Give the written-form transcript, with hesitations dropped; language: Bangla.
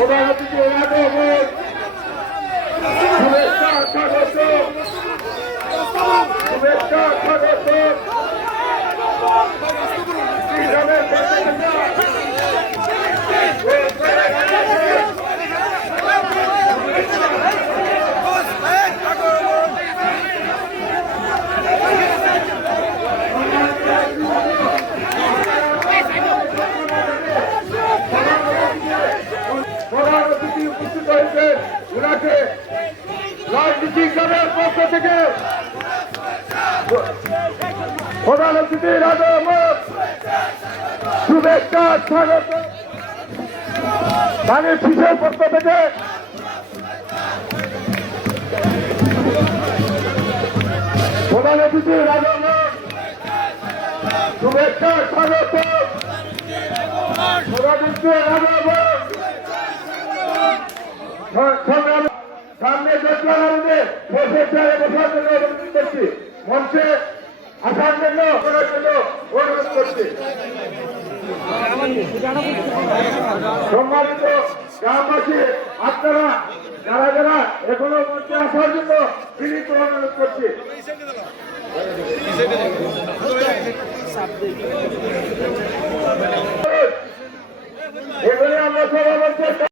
প্রধান অতিথি শুভেচ্ছা স্বাগত শুভেচ্ছা স্বাগত প্রধান অতিথি উপস্থিত হয়েছেন ওনাকে রাজনীতিক দলের পক্ষ থেকে প্রধান অতিথি শুভেচ্ছা স্বাগত ধানের শীষের পক্ষ থেকে প্রধান অতিথি শুভেচ্ছা স্বাগত প্রধান অতিথি সামনে যোদ্ধারা বসে চেয়ারে বসার জন্য অনুরোধ করছি মঞ্চে আসার জন্য অনুরোধ করছি সম্মানিত গ্রামবাসী আপনারা যারা যারা এখনো মঞ্চে আসার জন্য বিনীত অনুরোধ করছি এগুলি আমরা সভা মঞ্চে